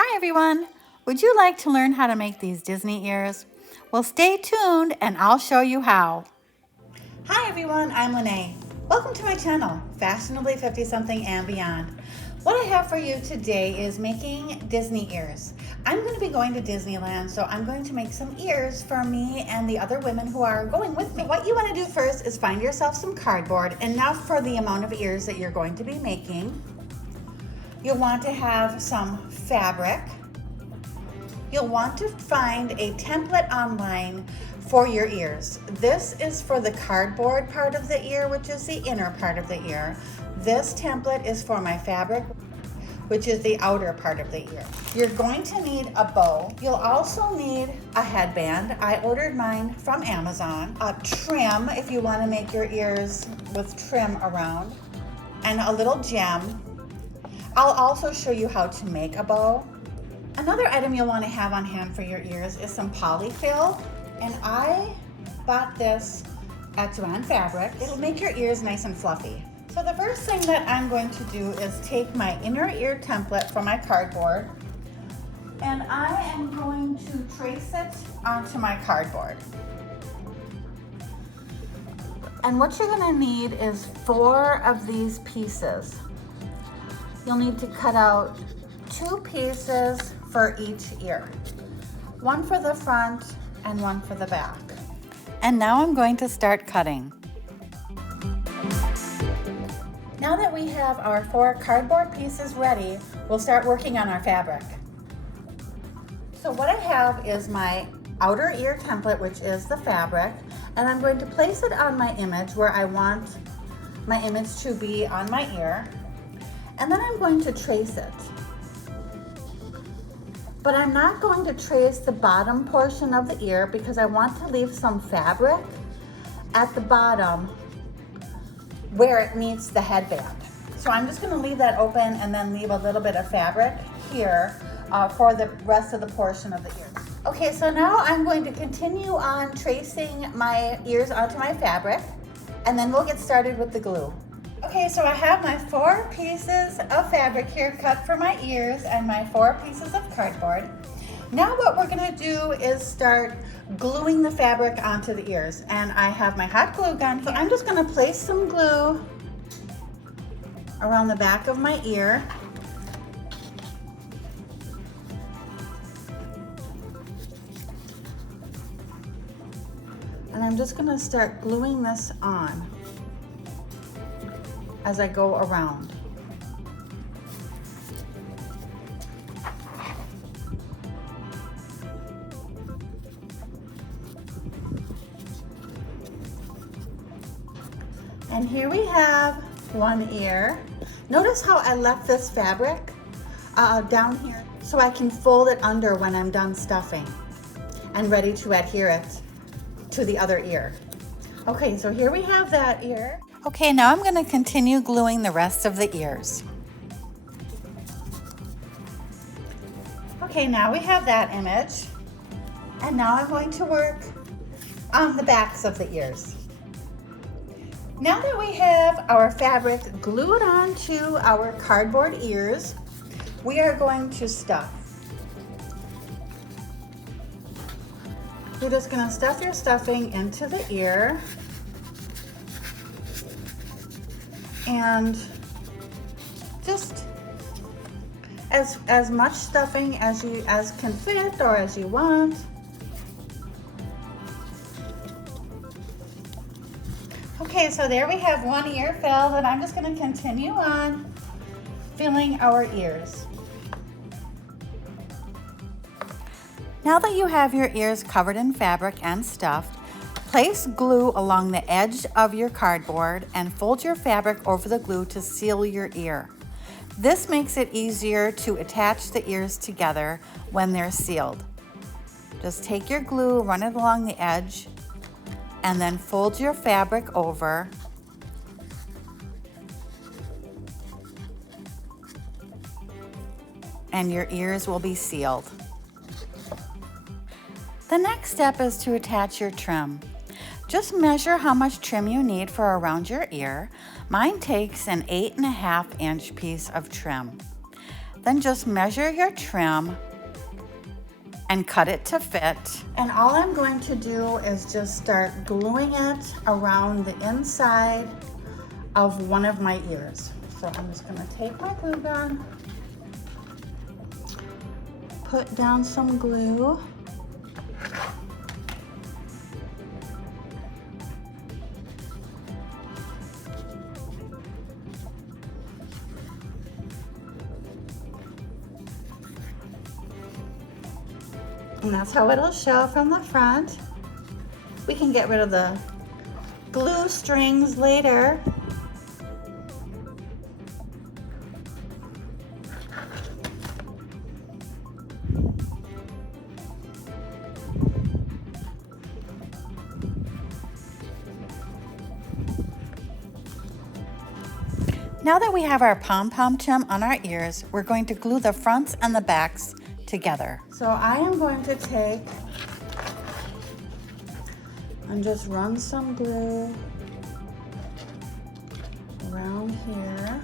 Hi everyone! Would you like to learn how to make these Disney ears? Well, stay tuned and I'll show you how. Hi everyone, I'm Lene. Welcome to my channel, Fashionably 50-something and beyond. What I have for you today is making Disney ears. I'm going to be going to Disneyland, so I'm going to make some ears for me and the other women who are going with me. What you want to do first is find yourself some cardboard, enough for the amount of ears that you're going to be making. You'll want to have some fabric. You'll want to find a template online for your ears. This is for the cardboard part of the ear, which is the inner part of the ear. This template is for my fabric, which is the outer part of the ear. You're going to need a bow. You'll also need a headband. I ordered mine from Amazon. A trim if you want to make your ears with trim around, and a little gem. I'll also show you how to make a bow. Another item you'll want to have on hand for your ears is some polyfill, and I bought this at Joann Fabric. It'll make your ears nice and fluffy. So the first thing that I'm going to do is take my inner ear template from my cardboard, and I am going to trace it onto my cardboard. And what you're going to need is 4 of these pieces. You'll need to cut out 2 pieces for each ear. One for the front and one for the back. And now I'm going to start cutting. Now that we have our 4 cardboard pieces ready, we'll start working on our fabric. So what I have is my outer ear template, which is the fabric, and I'm going to place it on my image where I want my image to be on my ear. And then I'm going to trace it. But I'm not going to trace the bottom portion of the ear because I want to leave some fabric at the bottom where it meets the headband. So I'm just going to leave that open and then leave a little bit of fabric here for the rest of the portion of the ear. Okay, so now I'm going to continue on tracing my ears onto my fabric, and then we'll get started with the glue. Okay, so I have my 4 pieces of fabric here cut for my ears and my 4 pieces of cardboard. Now what we're going to do is start gluing the fabric onto the ears. And I have my hot glue gun here. So I'm just going to place some glue around the back of my ear. And I'm just going to start gluing this on as I go around. And here we have one ear. Notice how I left this fabric down here so I can fold it under when I'm done stuffing and ready to adhere it to the other ear. Okay, so here we have that ear. Okay, now I'm going to continue gluing the rest of the ears. Okay, now we have that image. And now I'm going to work on the backs of the ears. Now that we have our fabric glued onto our cardboard ears, we are going to stuff. You're just going to stuff your stuffing into the ear. And just as much stuffing as can fit or as you want. Okay, so there we have one ear filled, and I'm just going to continue on filling our ears. Now that you have your ears covered in fabric and stuffed, place glue along the edge of your cardboard and fold your fabric over the glue to seal your ear. This makes it easier to attach the ears together when they're sealed. Just take your glue, run it along the edge, and then fold your fabric over. And your ears will be sealed. The next step is to attach your trim. Just measure how much trim you need for around your ear. Mine takes an 8.5 inch piece of trim. then just measure your trim and cut it to fit. And all I'm going to do is just start gluing it around the inside of one of my ears. So I'm just gonna take my glue gun, put down some glue, and that's how it'll show from the front. We can get rid of the glue strings later. Now that we have our pom-pom trim on our ears, we're going to glue the fronts and the backs together. So I am going to take and just run some glue around here.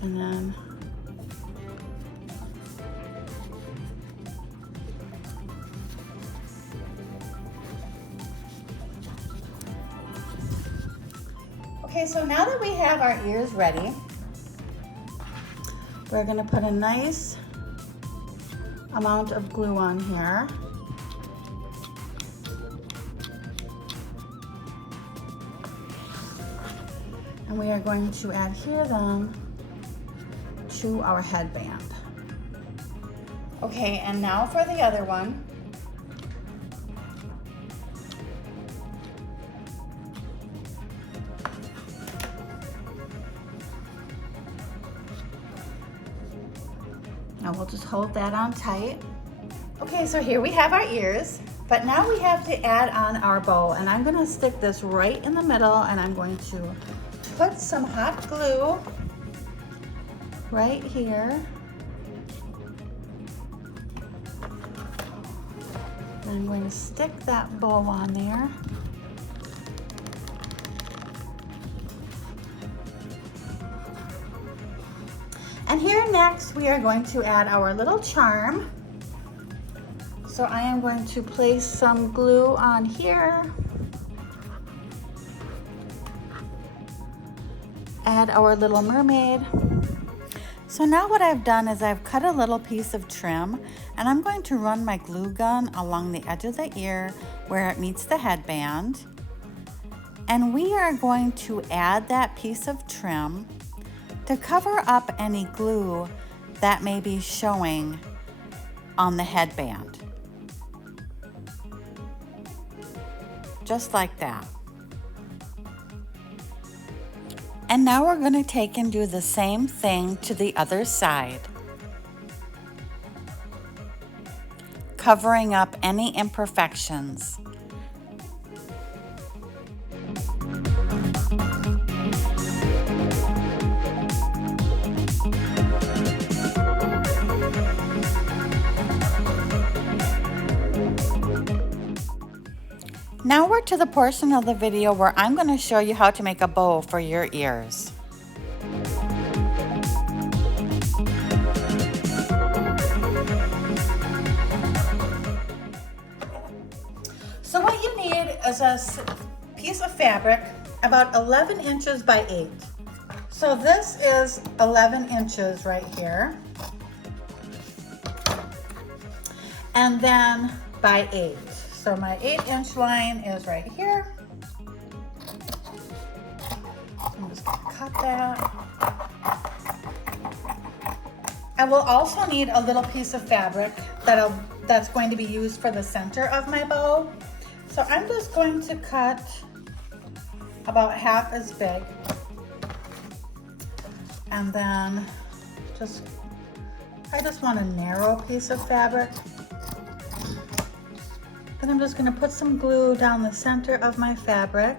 And then okay, so now that we have our ears ready, we're gonna put a nice amount of glue on here. And we are going to adhere them to our headband. Okay, and now for the other one. Now we'll just hold that on tight. Okay, so here we have our ears, but now we have to add on our bow, and I'm gonna stick this right in the middle, and I'm going to put some hot glue right here. And I'm going to stick that bow on there. And here next, we are going to add our little charm. So I am going to place some glue on here. Add our little mermaid. So now what I've done is I've cut a little piece of trim, and I'm going to run my glue gun along the edge of the ear where it meets the headband. And we are going to add that piece of trim to cover up any glue that may be showing on the headband. Just like that. And now we're going to take and do the same thing to the other side, covering up any imperfections. Now we're to the portion of the video where I'm going to show you how to make a bow for your ears. So what you need is a piece of fabric about 11 inches by 8. So this is 11 inches right here. And then by 8. So my 8-inch line is right here. I'm just gonna cut that. I will also need a little piece of fabric that's going to be used for the center of my bow. So I'm just going to cut about half as big. And then I just want a narrow piece of fabric. Then I'm just going to put some glue down the center of my fabric.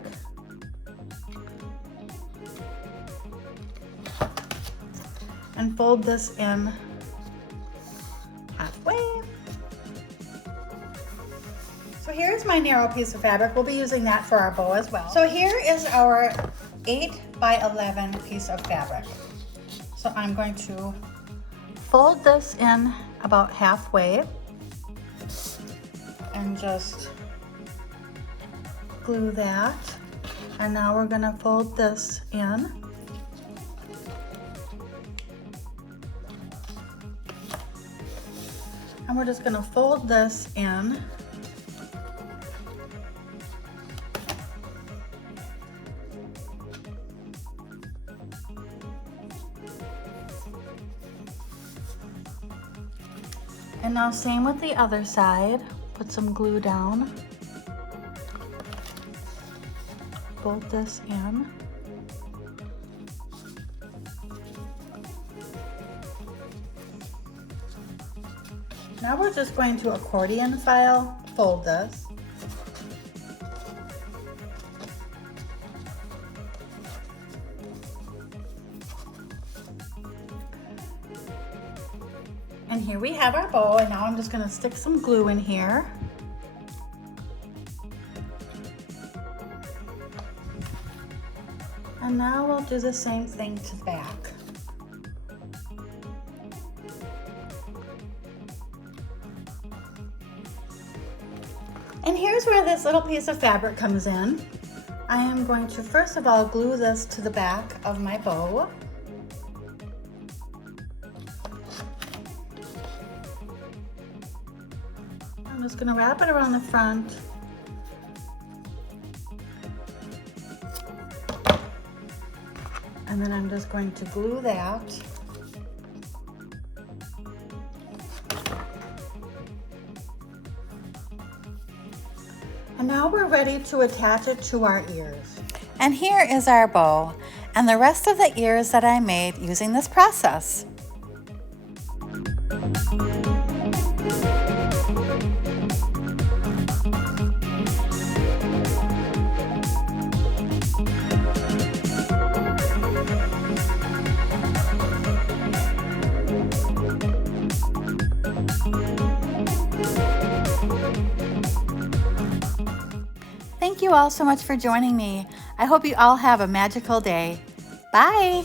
And fold this in halfway. So here's my narrow piece of fabric. We'll be using that for our bow as well. So here is our 8 by 11 piece of fabric. So I'm going to fold this in about halfway and just glue that. And now we're gonna fold this in. And we're just gonna fold this in. And now same with the other side. Put some glue down. Fold this in. Now we're just going to accordion style fold this. And here we have our bow, and now I'm just going to stick some glue in here. And now we'll do the same thing to the back. And here's where this little piece of fabric comes in. I am going to first of all glue this to the back of my bow. I'm just going to wrap it around the front. And then I'm just going to glue that. And now we're ready to attach it to our ears. And here is our bow and the rest of the ears that I made using this process. Thank you all so much for joining me. I hope you all have a magical day. Bye.